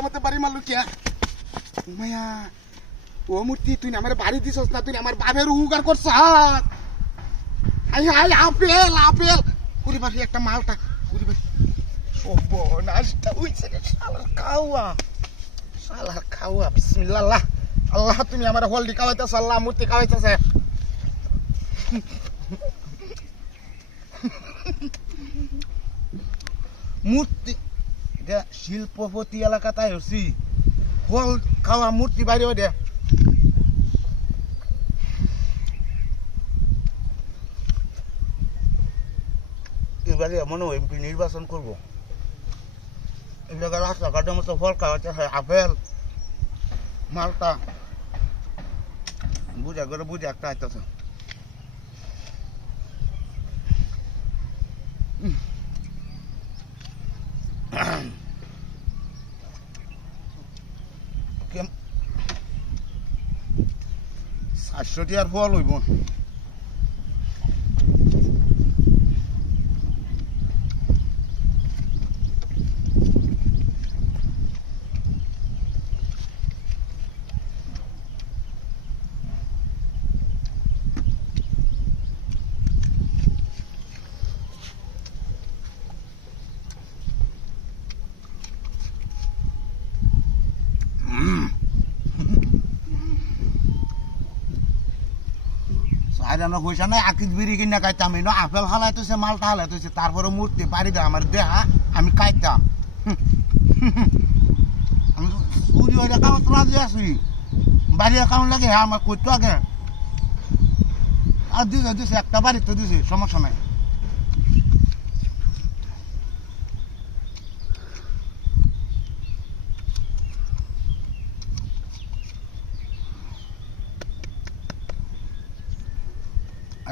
বাড়ির মধ্যে বাড়ি মারলু কে মায়া ও মূর্তি তুই আমার বাড়ি দিছস না তুই আমার বাপের উগার করছ I I apple apple Puri বাড়ি একটা মালটা পুরি বাড়ি ও বনাসটা উইছে শালার খাওয়া বিসমিল্লাহ আল্লাহ তুমি আমার হলদি খাওয়াইতেছ আল্লাহ মূর্তি খাওয়াইতেছে মূর্তি এটা শিল্পপতি এলাকা তাই হচ্ছি হল খাওয়া মূর্তি বাইরেও দে এবারে মনে হয় এমপি নির্বাচন করবো এই জায়গায় রাস্তাঘাটের মতো ফল খাওয়াচ্ছে আপেল মালটা বুঝা করে বুঝে একটা আইতেছে সাতশোটি আর ফল হইব আর আমরা পয়সা নাই আকিস বিড়ি কিনা খাইতাম এই আপেল হালাইতেছে মালটা হালাইতেছে তারপরে মূর্তি বাড়ি দেয় আমার দেহা আমি খাইতাম আমি চুরি হয়ে কাগজ রাজি আছি বাড়ি কারণ লাগে হ্যাঁ আমার করতো আগে আর দিছে একটা বাড়ি তো দিছে সমস্যা নাই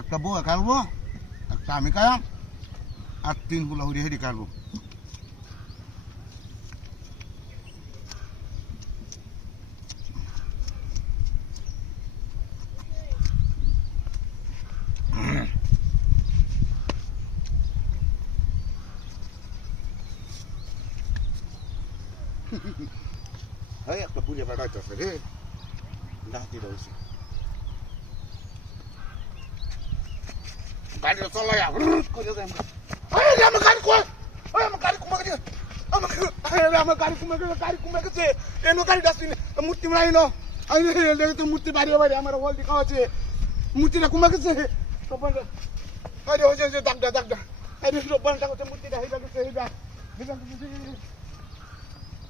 একটা বউ কাটবো একটা আমি খাইলাম আর 3 গুলা হুড়ি হেঁড়ি কাটবো একটা বুঝে বেড়াইতেছে রে ডাকি রয়েছে গাড়ি চলাই করে দেয় আমার গাড়ি কই আমার গাড়ি কমে গেছে আমার গাড়ি কমে গেছে এনো গাড়ি ডাস্টবিন মূর্তি মারাই নো আমি তো মূর্তি বাড়ি বাড়ি আমার হলদি খাওয়াছে মূর্তিটা কমে গেছে আরে হয়েছে দাগদা আরে সব বানটা মূর্তিটা হয়ে গেছে